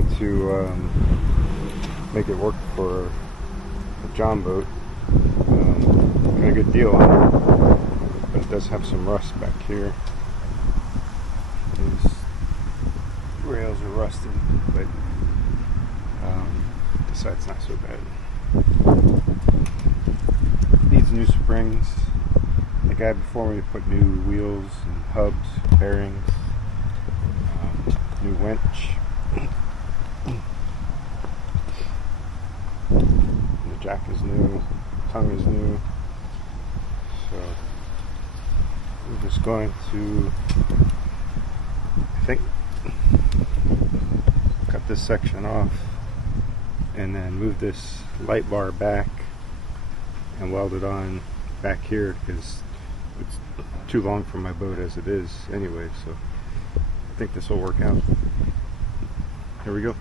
going to make it work for a John boat. Got a good deal on it, but it does have some rust back here. These rails are rusted, but this side's not so bad. Needs new springs. The guy before me put new wheels and hubs, bearings, new winch. The jack is new, tongue is new. So we're just going to, I think, cut this section off and then move this light bar back and weld it on back here because it's too long for my boat as it is anyway, so I think this will work out. Here we go.